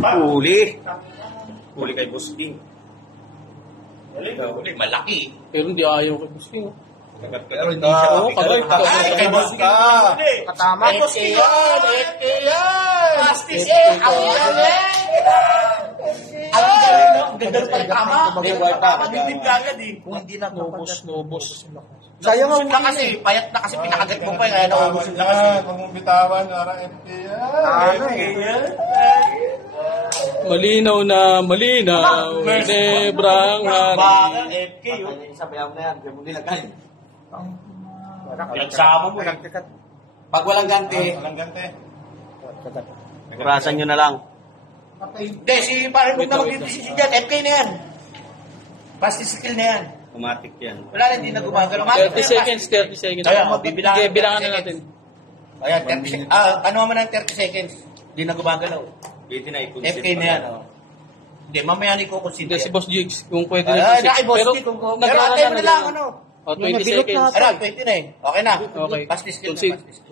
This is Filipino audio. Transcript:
Huli. Huli kay Boss King. Huli, malaki. Pero hindi ayaw kay Boss King. Pero hindi siya. Oo, kagay. Kay Boss King. Katama. Kay Boss King yan. FK yan. Pastis eh. Ang galing. Ang galing, no? Ang ganda pa tama. Pagdidib ka agad eh. Kung hindi na Nobos. sayang Ubus na kasi. Payat na kasi pinakagat mo pa. Kaya naubos na kasi. Pagmubitawan, para FK yan. Malinaw na malinaw. Nebrang hari. Bakang FK yun. Sabayaw na yan. Diyan mo nilagay. Nagsama mo eh. Pag walang ganti, Walang gante. kurasan nyo na lang. Hindi, si parang kung na mag-decision dyan. FK na yan. Pastis skill na yan. Automatic yan. Wala na, hindi na gumagalaw. 30 seconds. Kaya, bibilangan. Sige, bilangan na natin. Ayan, 30 seconds. Ano mo ng 30 seconds? Hindi na gumagalaw. Pwede na FK na yan. Hindi, mamaya ni Hindi, kukonsider. si Boss Jigs, kung pwede Ay, na. kay Boss Pero, Jigs, pero naglalaan atay mo na na lang, lang. ano? O, 20 seconds. Ano, 20 na eh. Okay na. Okay. Pastis skill na, Concede. pastis skill.